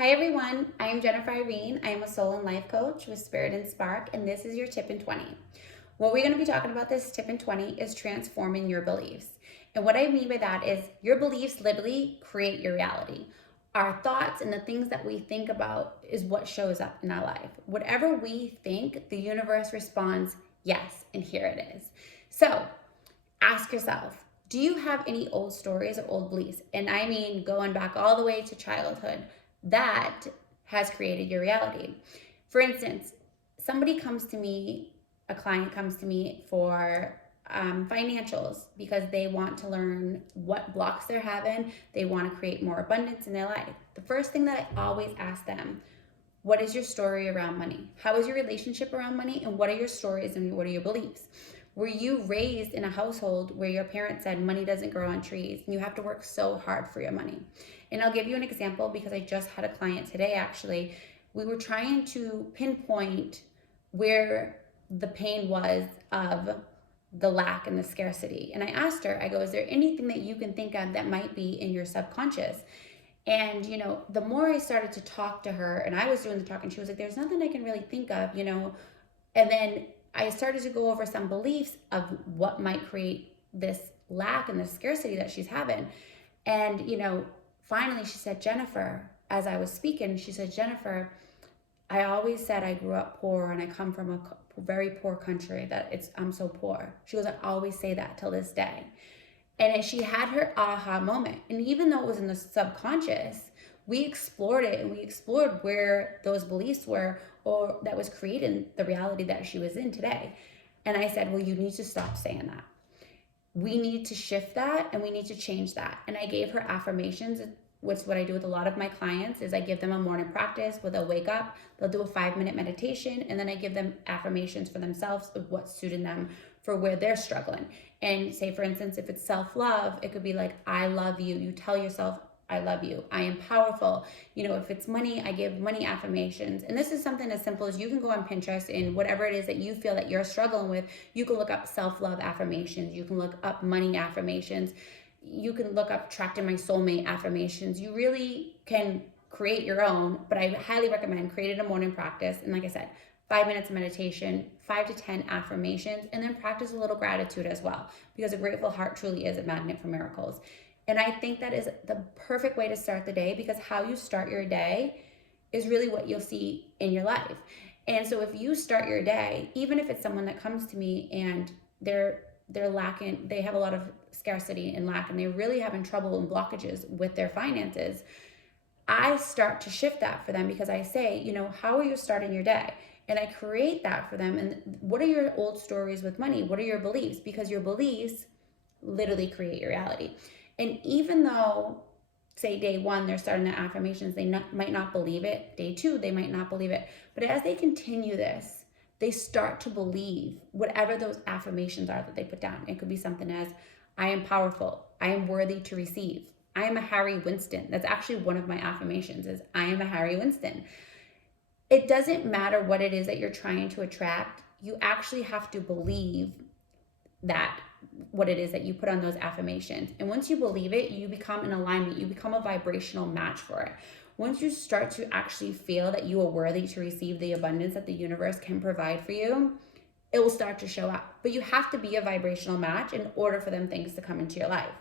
Hi everyone, I am Jennifer Irene. I am a soul and life coach with Spirit and Spark, and this is your tip in 20. What we're going to be talking about this tip in 20 is transforming your beliefs. And what I mean by that is your beliefs literally create your reality. Our thoughts and the things that we think about is what shows up in our life. Whatever we think, the universe responds yes, and here it is. So ask yourself, do you have any old stories or old beliefs? And I mean going back all the way to childhood that has created your reality. For instance, somebody comes to me, a client comes to me for financials because they want to learn what blocks they're having. They want to create more abundance in their life. The first thing that I always ask them, what is your story around money? How is your relationship around money? And what are your stories and what are your beliefs? Were you raised in a household where your parents said money doesn't grow on trees and you have to work so hard for your money? And I'll give you an example because I just had a client today actually. We were trying to pinpoint where the pain was of the lack and the scarcity. And I asked her, I go, is there anything that you can think of that might be in your subconscious? And, the more I started to talk to her and I was doing the talking, she was like, there's nothing I can really think of, And then I started to go over some beliefs of what might create this lack and the scarcity that she's having. And, finally she said, Jennifer, as I was speaking, she said, Jennifer, I always said I grew up poor and I come from a very poor country, I'm so poor. She goes, I always say that till this day. And she had her aha moment. And even though it was in the subconscious, we explored it and we explored where those beliefs were or that was creating the reality that she was in today. And I said, well, you need to stop saying that. We need to shift that and we need to change that. And I gave her affirmations, which is what I do with a lot of my clients is I give them a morning practice where they'll wake up, they'll do a 5-minute meditation, and then I give them affirmations for themselves of what's suiting them for where they're struggling. And say, for instance, if it's self-love, it could be like, I love you. You tell yourself, I love you. I am powerful. If it's money, I give money affirmations. And this is something as simple as you can go on Pinterest and whatever it is that you feel that you're struggling with, you can look up self-love affirmations. You can look up money affirmations. You can look up attracting my soulmate affirmations. You really can create your own, but I highly recommend creating a morning practice. And like I said, 5 minutes of meditation, 5 to 10 affirmations, and then practice a little gratitude as well, because a grateful heart truly is a magnet for miracles. And I think that is the perfect way to start the day because how you start your day is really what you'll see in your life. And so if you start your day, even if it's someone that comes to me and they're lacking, they have a lot of scarcity and lack, and they're really having trouble and blockages with their finances, I start to shift that for them because I say, how are you starting your day? And I create that for them. And what are your old stories with money? What are your beliefs? Because your beliefs literally create your reality. And even though, say, day 1, they're starting their affirmations, they might not believe it. Day 2, they might not believe it. But as they continue this, they start to believe whatever those affirmations are that they put down. It could be something as, I am powerful. I am worthy to receive. I am a Harry Winston. That's actually one of my affirmations is, I am a Harry Winston. It doesn't matter what it is that you're trying to attract. You actually have to believe that what it is that you put on those affirmations. And once you believe it, you become in alignment. You become a vibrational match for it. Once you start to actually feel that you are worthy to receive the abundance that the universe can provide for you, it will start to show up. But you have to be a vibrational match in order for them things to come into your life.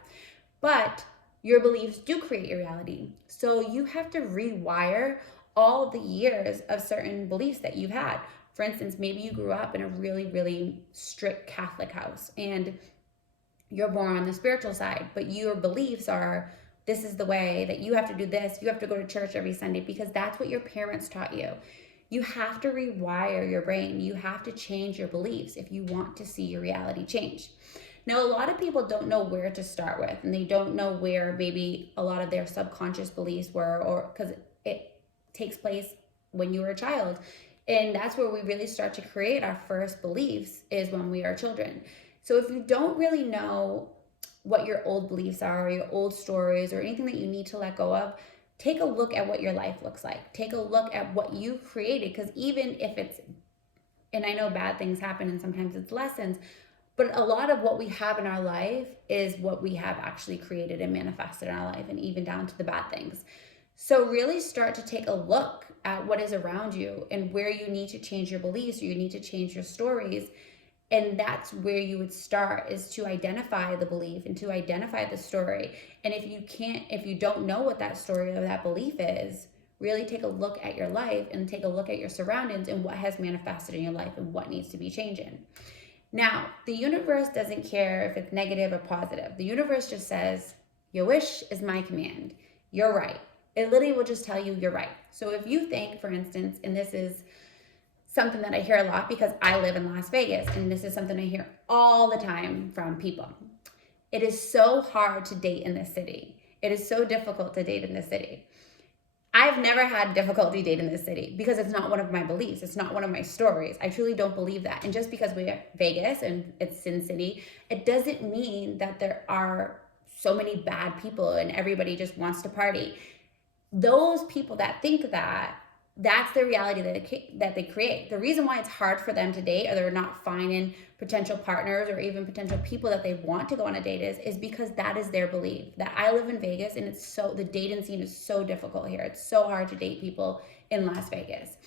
But your beliefs do create your reality. So you have to rewire all the years of certain beliefs that you've had. For instance, maybe you grew up in a really, really strict Catholic house and you're more on the spiritual side, but your beliefs are, this is the way that you have to do this. You have to go to church every Sunday because that's what your parents taught you. You have to rewire your brain. You have to change your beliefs if you want to see your reality change. Now, a lot of people don't know where to start with, and they don't know where maybe a lot of their subconscious beliefs were, or because it takes place when you were a child. And that's where we really start to create our first beliefs is when we are children. So if you don't really know what your old beliefs are, or your old stories, or anything that you need to let go of, take a look at what your life looks like. Take a look at what you created, because even if it's, and I know bad things happen and sometimes it's lessons, but a lot of what we have in our life is what we have actually created and manifested in our life, and even down to the bad things. So really start to take a look at what is around you and where you need to change your beliefs or you need to change your stories. And that's where you would start, is to identify the belief and to identify the story. And if you don't know what that story or that belief is, really take a look at your life and take a look at your surroundings and what has manifested in your life and what needs to be changing. Now, the universe doesn't care if it's negative or positive. The universe just says, your wish is my command. You're right. It literally will just tell you you're right. So if you think, for instance, and this is something that I hear a lot because I live in Las Vegas, and this is something I hear all the time from people. It is so hard to date in this city. It is so difficult to date in this city. I've never had difficulty dating this city because it's not one of my beliefs. It's not one of my stories. I truly don't believe that. And just because we're Vegas and it's Sin City, it doesn't mean that there are so many bad people and everybody just wants to party. Those people that think that, that's the reality that they create. The reason why it's hard for them to date, or they're not finding potential partners or even potential people that they want to go on a date is because that is their belief. That I live in Vegas and the dating scene is so difficult here. It's so hard to date people in Las Vegas.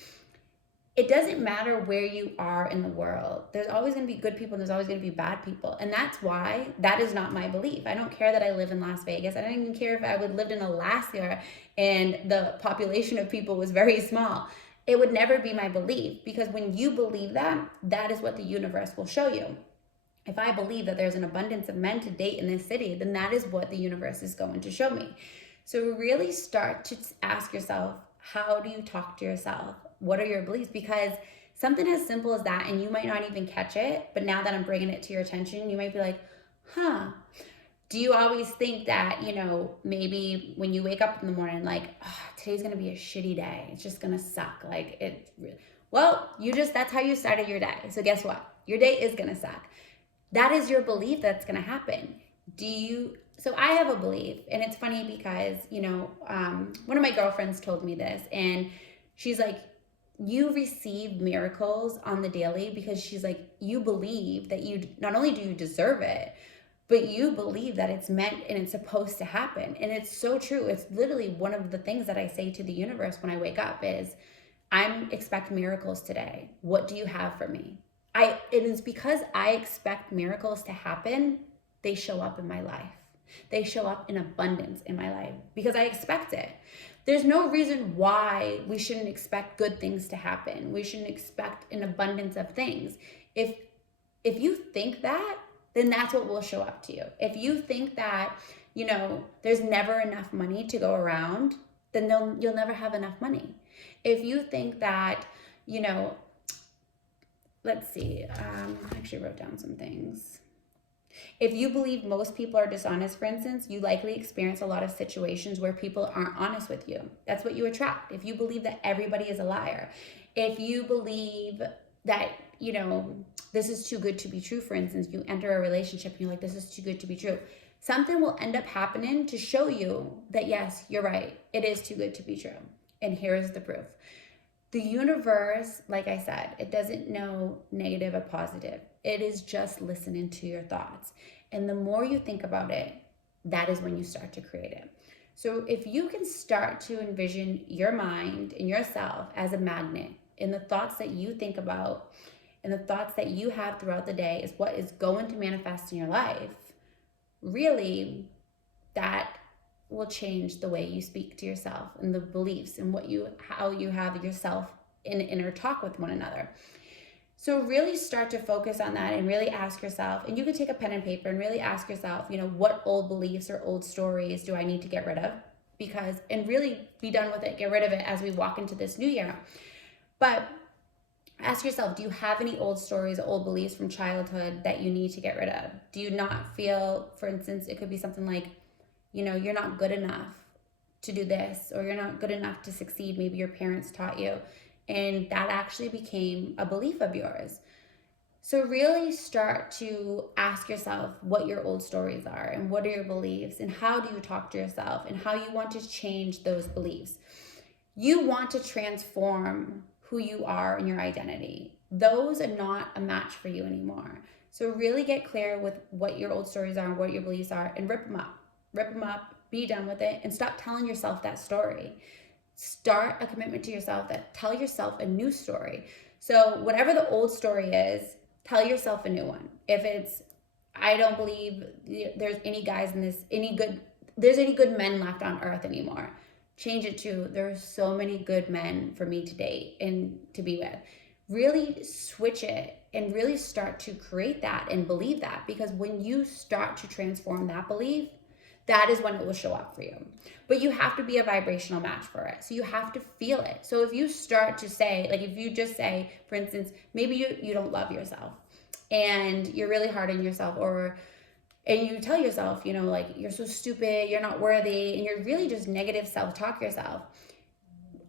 It doesn't matter where you are in the world. There's always going to be good people and there's always going to be bad people. And that's why that is not my belief. I don't care that I live in Las Vegas. I don't even care if I would lived in Alaska and the population of people was very small. It would never be my belief, because when you believe that, that is what the universe will show you. If I believe that there's an abundance of men to date in this city, then that is what the universe is going to show me. So really start to ask yourself, how do you talk to yourself? What are your beliefs? Because something as simple as that, and you might not even catch it, but now that I'm bringing it to your attention, you might be like, do you always think that, maybe when you wake up in the morning, like, today's going to be a shitty day. It's just going to suck. That's how you started your day. So guess what? Your day is going to suck. That is your belief that's going to happen. So I have a belief, and it's funny because, one of my girlfriends told me this, and she's like, you receive miracles on the daily because she's like, you believe that you, not only do you deserve it, but you believe that it's meant and it's supposed to happen. And it's so true. It's literally one of the things that I say to the universe when I wake up is, I expect miracles today. What do you have for me? It is because I expect miracles to happen, they show up in my life. They show up in abundance in my life because I expect it. There's no reason why we shouldn't expect good things to happen. We shouldn't expect an abundance of things. If you think that, then that's what will show up to you. If you think that, there's never enough money to go around, then you'll never have enough money. If you think that, let's see, I actually wrote down some things. If you believe most people are dishonest, for instance, you likely experience a lot of situations where people aren't honest with you. That's what you attract. If you believe that everybody is a liar, if you believe that, this is too good to be true, for instance, you enter a relationship and you're like, this is too good to be true. Something will end up happening to show you that, yes, you're right. It is too good to be true. And here is the proof. The universe, like I said, it doesn't know negative or positive. It is just listening to your thoughts. And the more you think about it, that is when you start to create it. So if you can start to envision your mind and yourself as a magnet, and the thoughts that you think about and the thoughts that you have throughout the day is what is going to manifest in your life, really, that will change the way you speak to yourself and the beliefs and how you have yourself in inner talk with one another. So really start to focus on that and really ask yourself, and you can take a pen and paper and really ask yourself, what old beliefs or old stories do I need to get rid of? And really be done with it, get rid of it as we walk into this new year. But ask yourself, do you have any old stories, old beliefs from childhood that you need to get rid of? Do you not feel, for instance, it could be something like, you're not good enough to do this, or you're not good enough to succeed. Maybe your parents taught you, and that actually became a belief of yours. So really start to ask yourself what your old stories are and what are your beliefs and how do you talk to yourself and how you want to change those beliefs. You want to transform who you are and your identity. Those are not a match for you anymore. So really get clear with what your old stories are and what your beliefs are, and rip them up. Rip them up be done with it, and stop telling yourself that story. Start a commitment to yourself that tell yourself a new story. So whatever the old story is, tell yourself a new one. If it's, I don't believe there's any guys in this, there's any good men left on earth anymore. Change it to, there are so many good men for me to date and to be with. Really switch it and really start to create that and believe that, because when you start to transform that belief, that is when it will show up for you. But you have to be a vibrational match for it. So you have to feel it. So if you start to say, like if you just say, for instance, maybe you don't love yourself and you're really hard on yourself, and you tell yourself, like you're so stupid, you're not worthy, and you're really just negative self-talk yourself.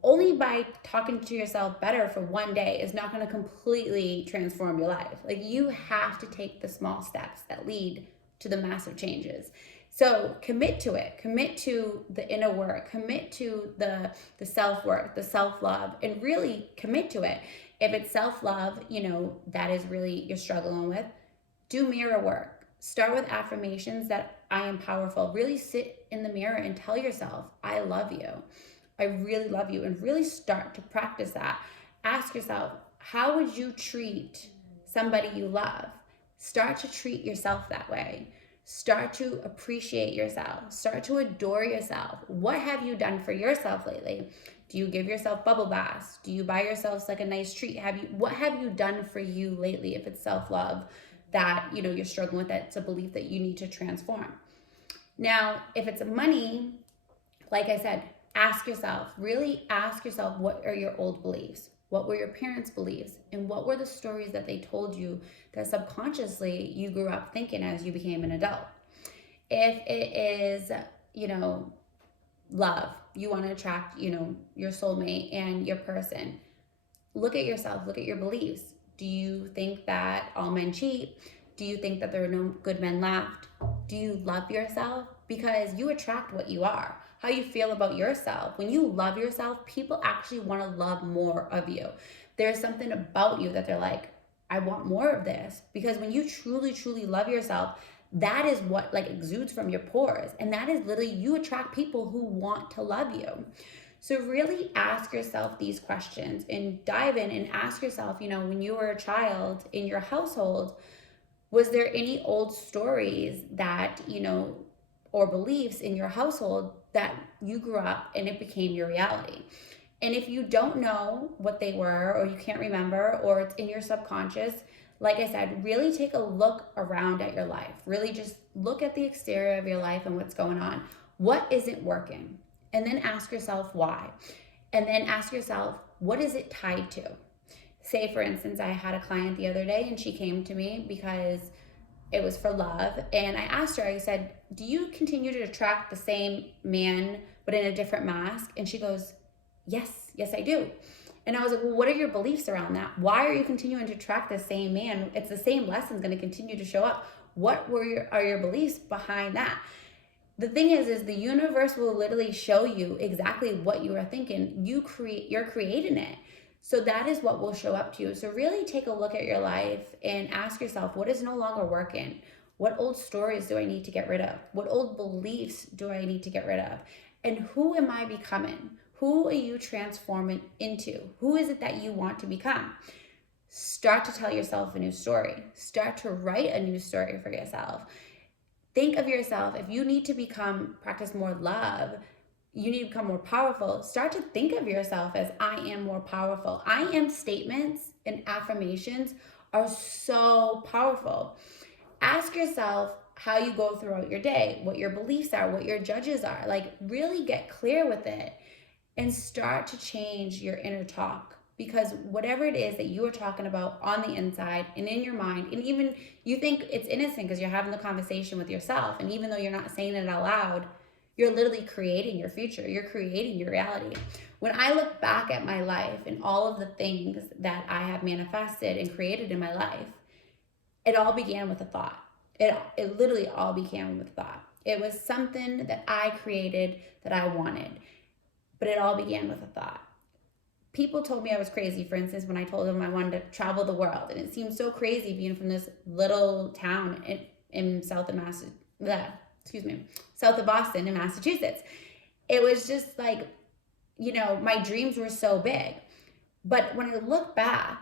Only by talking to yourself better for one day is not going to completely transform your life. Like you have to take the small steps that lead to the massive changes. So commit to it. Commit to the inner work. Commit to the self-work, the self-love, and really commit to it. If it's self-love, that is really you're struggling with, do mirror work. Start with affirmations that I am powerful. Really sit in the mirror and tell yourself, I love you. I really love you, and really start to practice that. Ask yourself, how would you treat somebody you love? Start to treat yourself that way. Start to appreciate yourself. Start to adore yourself. What have you done for yourself lately? Do you give yourself bubble baths? Do you buy yourself like a nice treat? What have you done for you lately? If it's self-love that you're struggling with, that's a belief that you need to transform. Now, if it's money, like I said, really ask yourself, what are your old beliefs? What were your parents' beliefs? And what were the stories that they told you that subconsciously you grew up thinking as you became an adult? If it is, love, you want to attract, your soulmate and your person, look at yourself, look at your beliefs. Do you think that all men cheat? Do you think that there are no good men left? Do you love yourself? Because you attract what you are. How you feel about yourself. When you love yourself, people actually want to love more of you. There's something about you that they're like, I want more of this. Because when you truly, truly love yourself, that is what exudes from your pores. And that is literally, you attract people who want to love you. So really ask yourself these questions and dive in and ask yourself, when you were a child in your household, was there any old stories that, or beliefs in your household that you grew up and it became your reality? And if you don't know what they were, or you can't remember, or it's in your subconscious, like I said, really take a look around at your life. Really just look at the exterior of your life and what's going on. What isn't working? And then ask yourself why. And then ask yourself, what is it tied to? Say, for instance, I had a client the other day and she came to me because it was for love. And I asked her, I said, do you continue to attract the same man, but in a different mask? And she goes, yes, I do. And I was like, well, what are your beliefs around that? Why are you continuing to attract the same man? It's the same lesson going to continue to show up. What are your beliefs behind that? The thing is the universe will literally show you exactly what you are thinking. You're creating it. So that is what will show up to you. So really take a look at your life and ask yourself, what is no longer working? What old stories do I need to get rid of? What old beliefs do I need to get rid of? And who am I becoming? Who are you transforming into? Who is it that you want to become? Start to tell yourself a new story. Start to write a new story for yourself. Think of yourself, if you need to practice more love, you need to become more powerful, start to think of yourself as I am more powerful. I am statements and affirmations are so powerful. Ask yourself how you go throughout your day, what your beliefs are, what your judges are. Really get clear with it and start to change your inner talk. Because whatever it is that you are talking about on the inside and in your mind, and even you think it's innocent because you're having the conversation with yourself, and even though you're not saying it out loud, you're literally creating your future. You're creating your reality. When I look back at my life and all of the things that I have manifested and created in my life, it all began with a thought. It literally all began with a thought. It was something that I created that I wanted, but it all began with a thought. People told me I was crazy, for instance, when I told them I wanted to travel the world. And it seemed so crazy being from this little town in South south of Boston in Massachusetts. It was just like, my dreams were so big. But when I look back,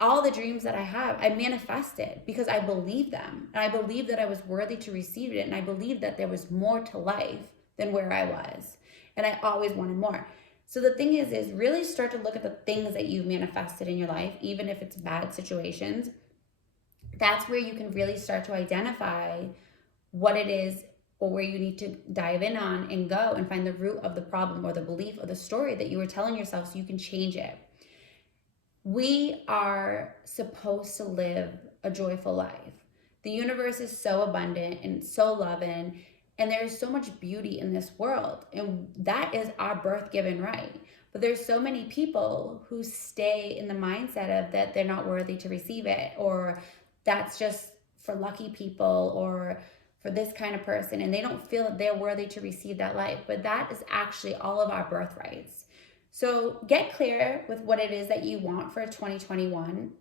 all the dreams that I have, I manifested because I believed them. And I believed that I was worthy to receive it. And I believed that there was more to life than where I was. And I always wanted more. So the thing is really start to look at the things that you've manifested in your life, even if it's bad situations. That's where you can really start to identify what it is or where you need to dive in on and go and find the root of the problem or the belief or the story that you were telling yourself so you can change it. We are supposed to live a joyful life. The universe is so abundant and so loving, and there's so much beauty in this world, and that is our birth-given right. But there's so many people who stay in the mindset of that they're not worthy to receive it, or that's just for lucky people, or for this kind of person, and they don't feel that they're worthy to receive that life. But that is actually all of our birthrights. So get clear with what it is that you want for 2021.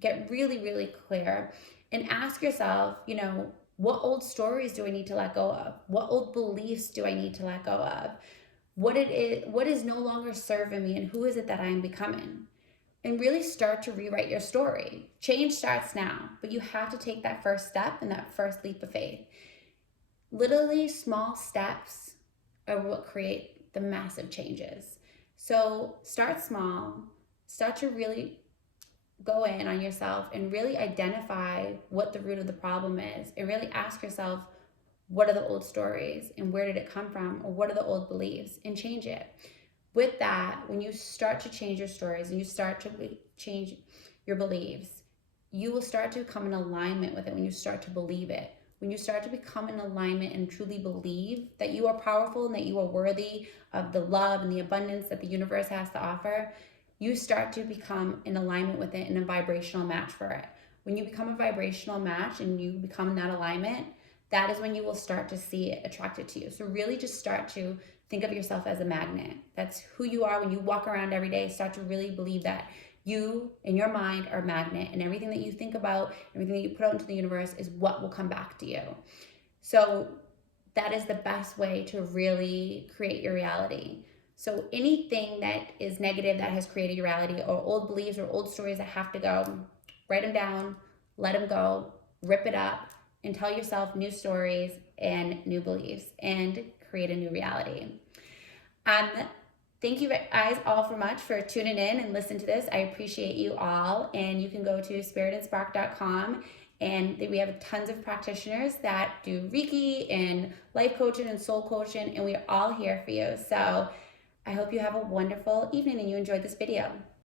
Get really, really clear and ask yourself, what old stories do I need to let go of? What old beliefs do I need to let go of? What is no longer serving me, and who is it that I am becoming? And really start to rewrite your story. Change starts now, but you have to take that first step and that first leap of faith. Literally, small steps are what create the massive changes. So start small, start to really go in on yourself and really identify what the root of the problem is, and really ask yourself, what are the old stories and where did it come from, or what are the old beliefs, and change it. With that, when you start to change your stories and you start to change your beliefs, you will start to come in alignment with it when you start to believe it. When you start to become in alignment and truly believe that you are powerful and that you are worthy of the love and the abundance that the universe has to offer, you start to become in alignment with it and a vibrational match for it. When you become a vibrational match and you become in that alignment, that is when you will start to see it attracted to you. So really just start to think of yourself as a magnet. That's who you are when you walk around every day. Start to really believe that you and your mind are a magnet, and everything that you think about, everything that you put out into the universe is what will come back to you. So that is the best way to really create your reality. So anything that is negative that has created your reality, or old beliefs or old stories that have to go, write them down, let them go, rip it up, and tell yourself new stories and new beliefs and create a new reality. Thank you guys all so much for tuning in and listening to this. I appreciate you all. And you can go to spiritandspark.com, and we have tons of practitioners that do Reiki and life coaching and soul coaching, and we are all here for you. So I hope you have a wonderful evening and you enjoyed this video.